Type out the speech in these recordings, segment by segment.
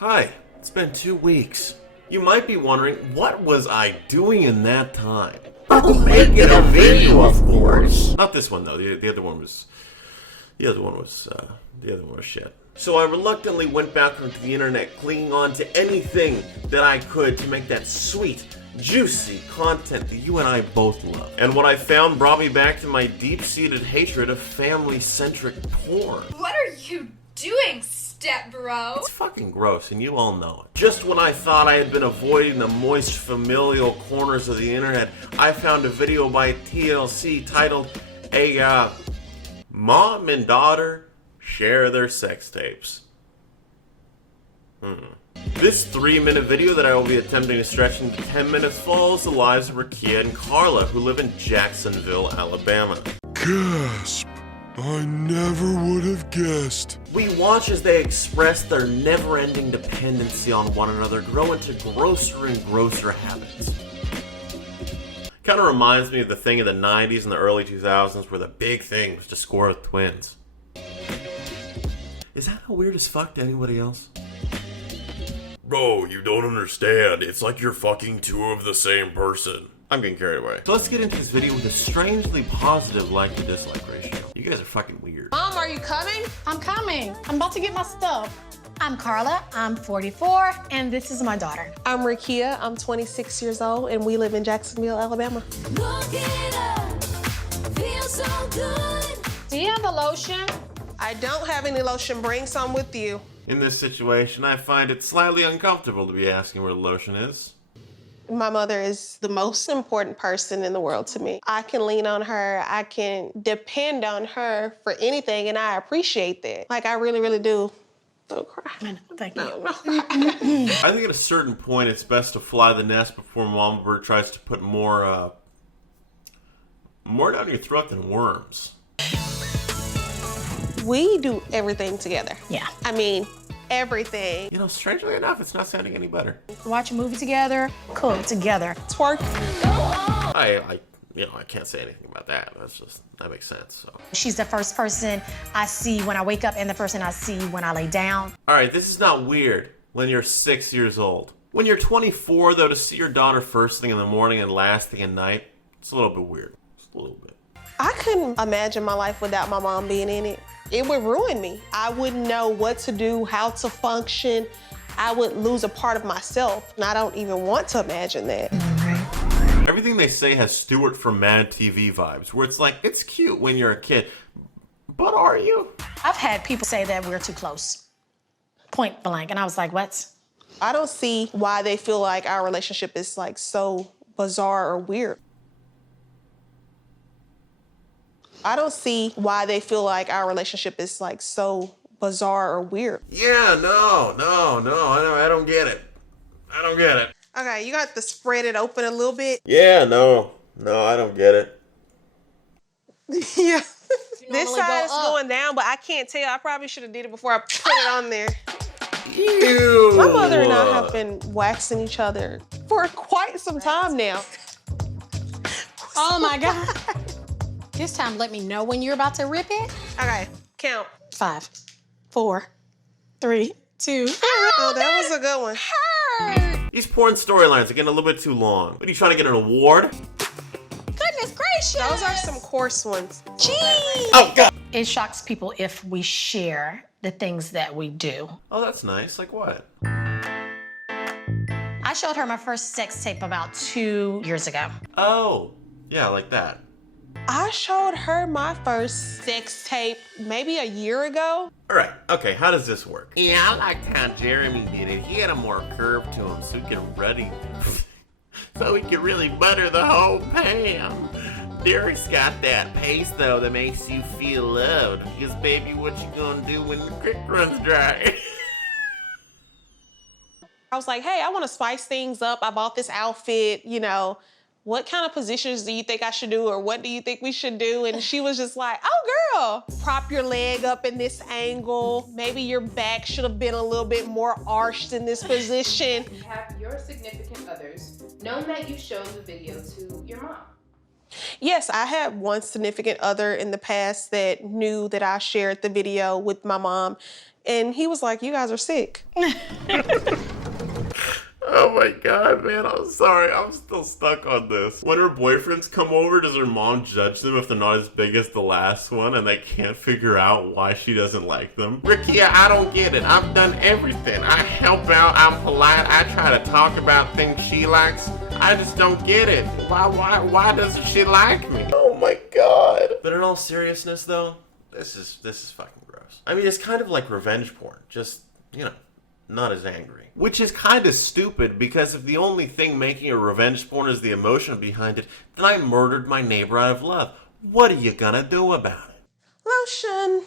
Hi, it's been 2 weeks. You might be wondering, what was I doing in that time? Making a video, of course. Not this one though. The other one was shit. So I reluctantly went back onto the internet, clinging on to anything that I could to make that sweet, juicy content that you and I both love. And what I found brought me back to my deep-seated hatred of family-centric porn. What are you doing, stepbro? It's fucking gross, and you all know it. Just when I thought I had been avoiding the moist familial corners of the internet, I found a video by TLC titled, Mom and Daughter Share Their Sex Tapes. This 3-minute video that I will be attempting to stretch into 10 minutes follows the lives of Rekia and Carla, who live in Jacksonville, Alabama. Gasp! I never would have guessed. We watch as they express their never-ending dependency on one another grow into grosser and grosser habits. Kind of reminds me of the thing in the 90s and the early 2000s where the big thing was to score with twins. Is that weird as fuck to anybody else? Bro, you don't understand. It's like you're fucking two of the same person. I'm getting carried away. So let's get into this video with a strangely positive like to dislike ratio. You guys are fucking weird. Mom, are you coming? I'm coming. I'm about to get my stuff. I'm Carla, I'm 44, and this is my daughter. I'm Rekia, I'm 26 years old, and we live in Jacksonville, Alabama. Look it up, feel so good. Do you have a lotion? I don't have any lotion, bring some with you. In this situation, I find it slightly uncomfortable to be asking where the lotion is. My mother is the most important person in the world to me. I can lean on her, I can depend on her for anything, and I appreciate that. Like, I really, really do. Don't cry. Thank you. No. I think at a certain point, it's best to fly the nest before Mama Bird tries to put more down your throat than worms. We do everything together. Yeah. I mean, everything. You know, strangely enough, it's not sounding any better. Watch a movie together, cook together. Twerk. I can't say anything about that. That makes sense. So. She's the first person I see when I wake up and the person I see when I lay down. All right, this is not weird when you're 6 years old. When you're 24, though, to see your daughter first thing in the morning and last thing at night, it's a little bit weird. Just a little bit. I couldn't imagine my life without my mom being in it. It would ruin me. I wouldn't know what to do, how to function. I would lose a part of myself, and I don't even want to imagine that. Everything they say has Stuart from Mad TV vibes, where it's like, it's cute when you're a kid, but are you? I've had people say that we're too close, point blank, and I was like, what? I don't see why they feel like our relationship is like so bizarre or weird. I don't see why they feel like our relationship is like so bizarre or weird. Yeah, no, I don't get it. I don't get it. Okay, you got to spread it open a little bit. Yeah, no, I don't get it. Yeah. This side is going down, but I can't tell. I probably should have did it before I put it on there. Ew. My mother and I have been waxing each other for quite some time now. Oh my God. This time, let me know when you're about to rip it. Okay, count. 5, 4, 3, 2. Oh, that was a good one. These porn storylines are getting a little bit too long. What, are you trying to get an award? Goodness gracious. Those are some coarse ones. Jeez. Oh, God. It shocks people if we share the things that we do. Oh, that's nice. Like what? I showed her my first sex tape about 2 years ago. Oh, yeah, like that. I showed her my first sex tape maybe a year ago. All right, okay, how does this work? Yeah, I liked how Jeremy did it. He had a more curve to him so he could really butter the whole pan. Derek's got that paste, though, that makes you feel loved. Because, baby, what you gonna do when the creek runs dry? I was like, hey, I want to spice things up. I bought this outfit, you know. What kind of positions do you think I should do, or what do you think we should do? And she was just like, oh, girl, prop your leg up in this angle. Maybe your back should have been a little bit more arched in this position. Have your significant others known that you showed the video to your mom? Yes, I had one significant other in the past that knew that I shared the video with my mom, and he was like, "You guys are sick." Oh my god, man, I'm sorry. I'm still stuck on this. When her boyfriends come over, does her mom judge them if they're not as big as the last one and they can't figure out why she doesn't like them? Ricky, I don't get it. I've done everything. I help out, I'm polite, I try to talk about things she likes. I just don't get it. Why doesn't she like me? Oh my god. But in all seriousness though, this is fucking gross. I mean, it's kind of like revenge porn. Just, you know, not as angry. Which is kind of stupid, because if the only thing making a revenge porn is the emotion behind it, then I murdered my neighbor out of love. What are you gonna do about it? Lotion.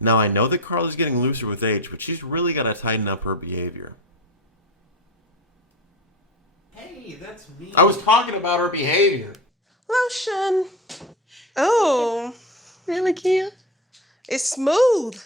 Now, I know that Carla's getting looser with age, but she's really gotta tighten up her behavior. Hey, that's me. I was talking about her behavior. Lotion. Oh, Really cute. it's smooth.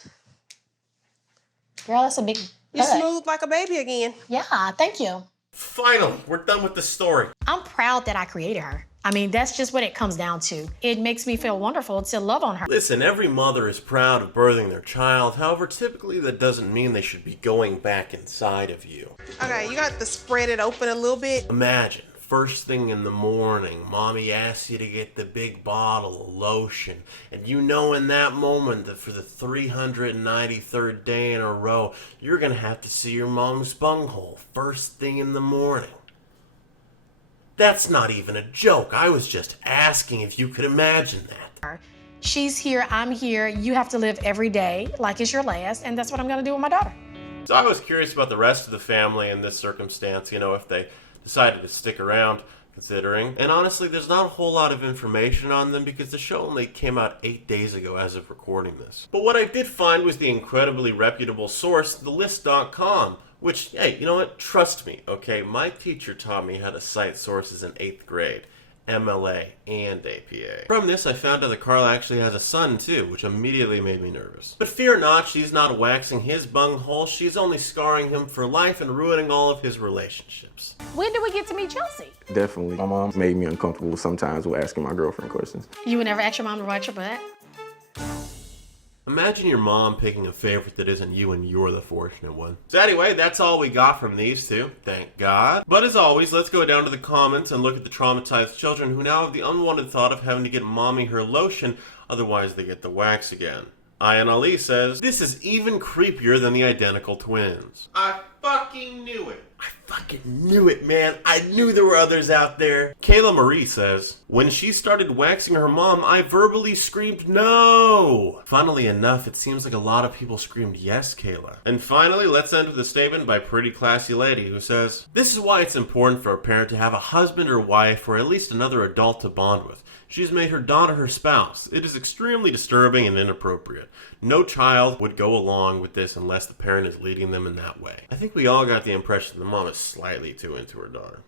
Girl, that's a big You're cut. smooth like a baby again. Yeah, thank you. Finally, we're done with the story. I'm proud that I created her. I mean, that's just what it comes down to. It makes me feel wonderful to love on her. Listen, every mother is proud of birthing their child. However, typically that doesn't mean they should be going back inside of you. Okay, you got to spread it open a little bit. Imagine, first thing in the morning, mommy asks you to get the big bottle of lotion. And you know in that moment that for the 393rd day in a row, you're going to have to see your mom's bunghole first thing in the morning. That's not even a joke. I was just asking if you could imagine that. She's here, I'm here. You have to live every day like it's your last, and that's what I'm gonna do with my daughter. So I was curious about the rest of the family in this circumstance, you know, if they decided to stick around, considering. And honestly, there's not a whole lot of information on them because the show only came out 8 days ago as of recording this. But what I did find was the incredibly reputable source, thelist.com, which, hey, you know what? Trust me, okay? My teacher taught me how to cite sources in 8th grade. MLA, and APA. From this, I found out that Carl actually has a son too, which immediately made me nervous. But fear not, she's not waxing his bunghole, she's only scarring him for life and ruining all of his relationships. When did we get to meet Chelsea? Definitely. My mom made me uncomfortable sometimes with asking my girlfriend questions. You would never ask your mom to watch your butt? Imagine your mom picking a favorite that isn't you and you're the fortunate one. So anyway, that's all we got from these two, thank God. But as always, let's go down to the comments and look at the traumatized children who now have the unwanted thought of having to get mommy her lotion, otherwise they get the wax again. Ayan Ali says, this is even creepier than the identical twins. I fucking knew it. I fucking knew it, man. I knew there were others out there. Kayla Marie says, when she started waxing her mom, I verbally screamed no. Funnily enough, it seems like a lot of people screamed yes, Kayla. And finally, let's end with a statement by Pretty Classy Lady who says, this is why it's important for a parent to have a husband or wife or at least another adult to bond with. She's made her daughter her spouse. It is extremely disturbing and inappropriate. No child would go along with this unless the parent is leading them in that way. I think we all got the impression the mom is slightly too into her daughter.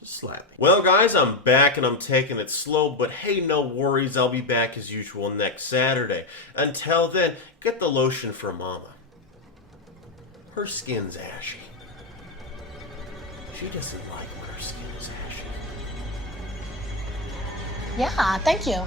Just slightly. Well, guys, I'm back and I'm taking it slow, but hey, no worries. I'll be back as usual next Saturday. Until then, get the lotion for Mama. Her skin's ashy. She doesn't like when her skin is ashy. Yeah, thank you.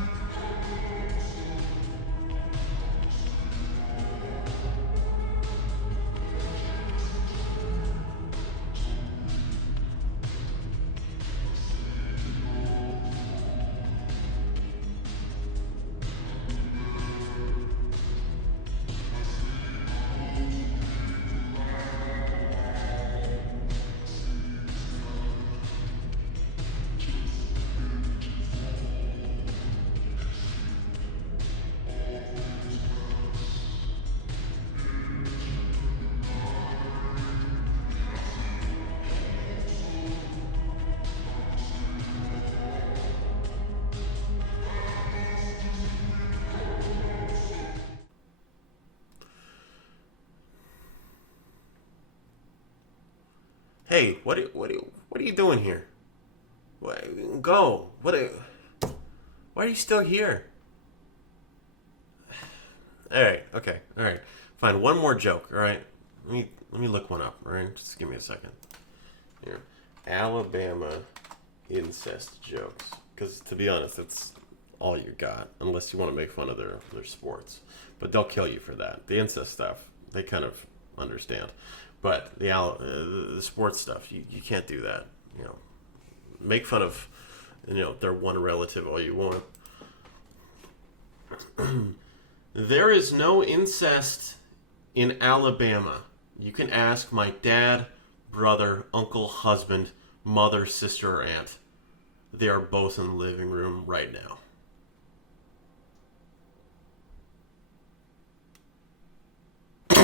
Hey, what are you doing here? Go. Why are you still here? Alright, okay, alright. Fine, one more joke, alright? Let me look one up, alright? Just give me a second. Here. Alabama incest jokes. Because to be honest, that's all you got, unless you want to make fun of their sports. But they'll kill you for that. The incest stuff, they kind of understand. But the sports stuff, you can't do that. You know, make fun of, their one relative all you want. There is no incest in Alabama. You can ask my dad, brother, uncle, husband, mother, sister, or aunt. They are both in the living room right now.